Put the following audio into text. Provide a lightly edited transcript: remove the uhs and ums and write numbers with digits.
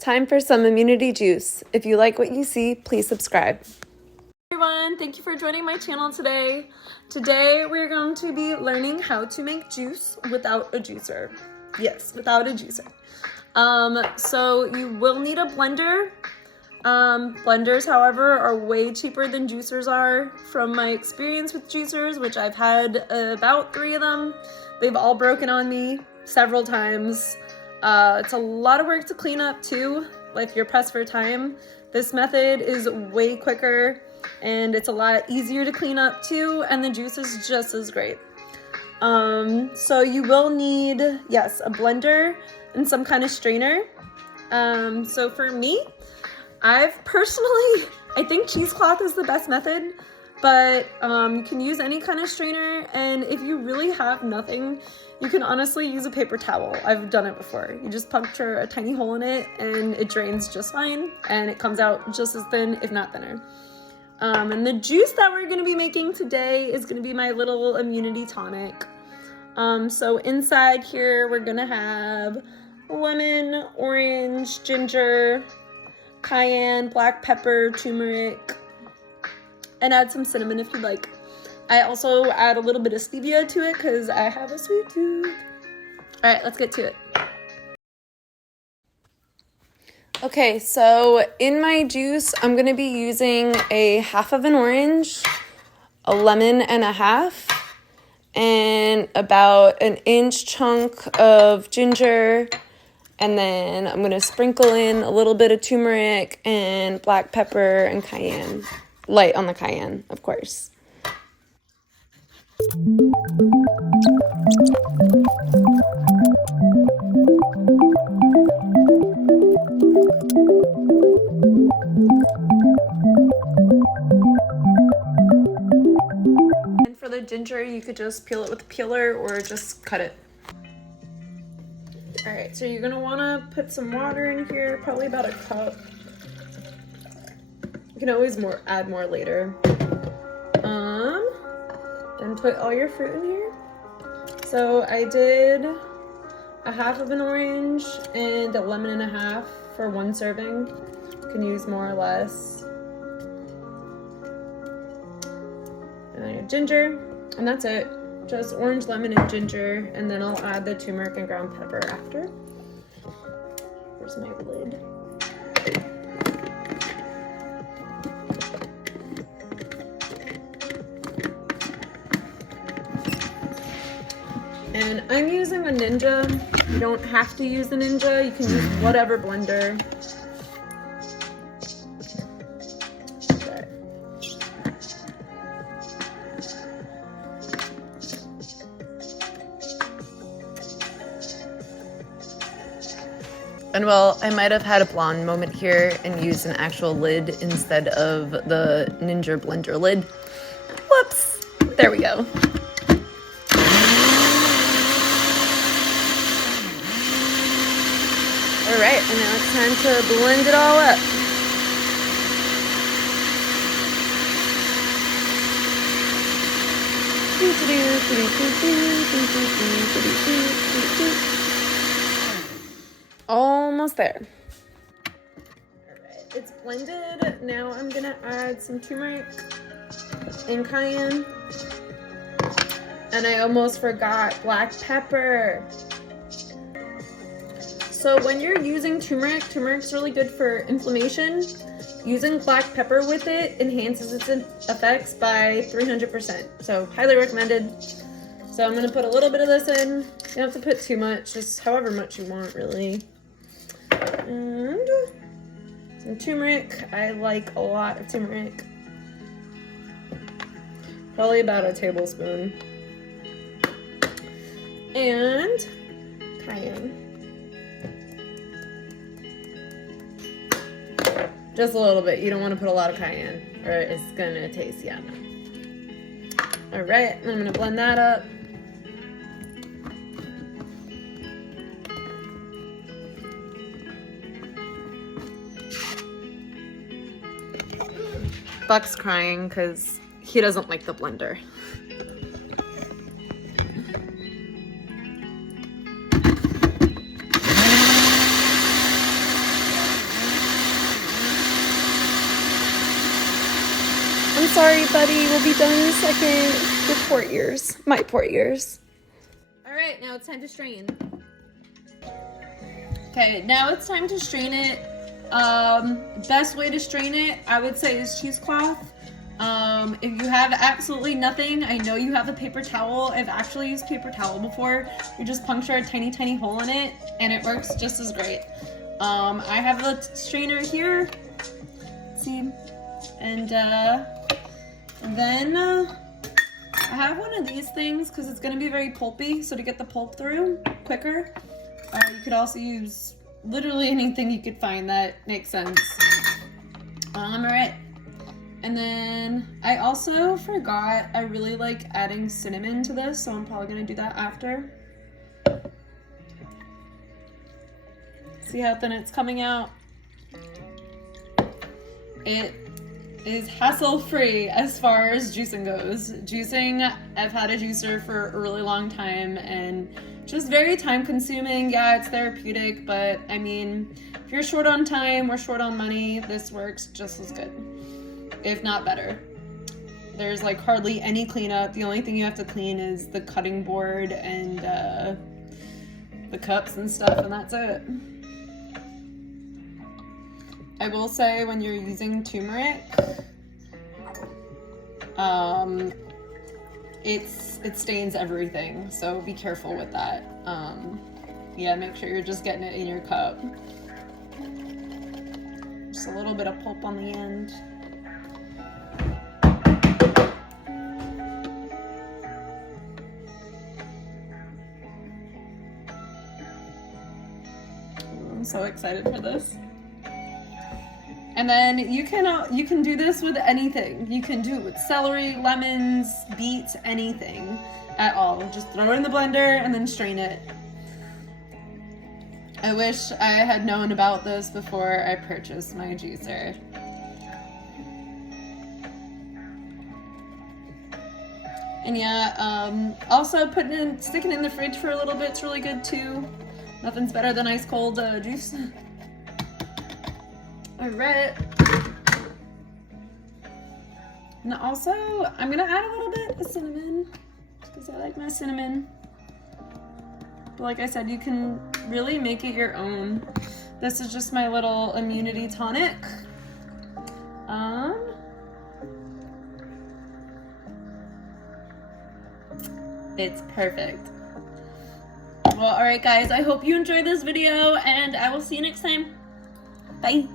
Time for some immunity juice. If you like what you see, please subscribe. Everyone, thank you for joining my channel today. Today we're going to be learning how to make juice without a juicer. Yes, without a juicer. So you will need a blender. Blenders, however, are way cheaper than juicers are. From my experience with juicers, which I've had about 3 of them, they've all broken on me several times. It's a lot of work to clean up too, like if you're pressed for time. This method is way quicker and it's a lot easier to clean up too, and the juice is just as great. So you will need, yes, a blender and some kind of strainer. So for me, I think cheesecloth is the best method, but you can use any kind of strainer, and if you really have nothing, you can honestly use a paper towel. I've done it before. You just puncture a tiny hole in it and it drains just fine, and it comes out just as thin, if not thinner. And the juice that we're gonna be making today is gonna be my little immunity tonic. So inside here, we're gonna have lemon, orange, ginger, cayenne, black pepper, turmeric, and add some cinnamon if you'd like. I also add a little bit of stevia to it because I have a sweet tooth. All right, let's get to it. Okay, so in my juice, I'm gonna be using a half of an orange, a lemon and a half, and about an inch chunk of ginger, and then I'm gonna sprinkle in a little bit of turmeric and black pepper and cayenne. Light on the cayenne, of course. And for the ginger, you could just peel it with a peeler or just cut it. All right, so you're gonna wanna put some water in here, probably about a cup. You can always add more later. Then put all your fruit in here. So I did a half of an orange and a lemon and a half for 1 serving. You can use more or less. And I have ginger, and that's it. Just orange, lemon, and ginger, and then I'll add the turmeric and ground pepper after. Where's my lid? And I'm using a Ninja. You don't have to use the Ninja. You can use whatever blender. Okay. And well, I might have had a blonde moment here and used an actual lid instead of the Ninja blender lid. Whoops. There we go. All right, and now it's time to blend it all up. Almost there. All right, it's blended. Now I'm gonna add some turmeric and cayenne. And I almost forgot black pepper. So when you're using turmeric's really good for inflammation. Using black pepper with it enhances its effects by 300%. So highly recommended. So I'm gonna put a little bit of this in. You don't have to put too much, just however much you want, really. And some turmeric. I like a lot of turmeric. Probably about a tablespoon. And cayenne. Just a little bit. You don't want to put a lot of cayenne or it's gonna taste yummy. All right, I'm gonna blend that up. Buck's crying because he doesn't like the blender. I'm sorry, buddy. We'll be done in a second. Your port ears. My port ears. All right, now it's time to strain. Okay, now it's time to strain it. Best way to strain it, I would say, is cheesecloth. If you have absolutely nothing, I know you have a paper towel. I've actually used paper towel before. You just puncture a tiny, tiny hole in it, and it works just as great. I have a strainer here. See, and then I have one of these things because it's going to be very pulpy, so to get the pulp through quicker, you could also use literally anything you could find that makes sense. All right. And then I also forgot, I really like adding cinnamon to this, so I'm probably going to do that after. See how thin it's coming out? It is hassle-free as far as juicing goes. Juicing, I've had a juicer for a really long time and just very time-consuming. Yeah, it's therapeutic, but I mean, if you're short on time or short on money, this works just as good, if not better. There's like hardly any cleanup. The only thing you have to clean is the cutting board and the cups and stuff, and that's it. I will say when you're using turmeric, it stains everything, so be careful with that. Yeah, make sure you're just getting it in your cup. Just a little bit of pulp on the end. I'm so excited for this. And then you can do this with anything. You can do it with celery, lemons, beets, anything at all. Just throw it in the blender and then strain it. I wish I had known about this before I purchased my juicer. And yeah, also sticking it in the fridge for a little bit is really good too. Nothing's better than ice cold juice. Alright. And also, I'm gonna add a little bit of cinnamon, because I like my cinnamon. But like I said, you can really make it your own. This is just my little immunity tonic. It's perfect. Well, alright guys, I hope you enjoyed this video, and I will see you next time. Bye.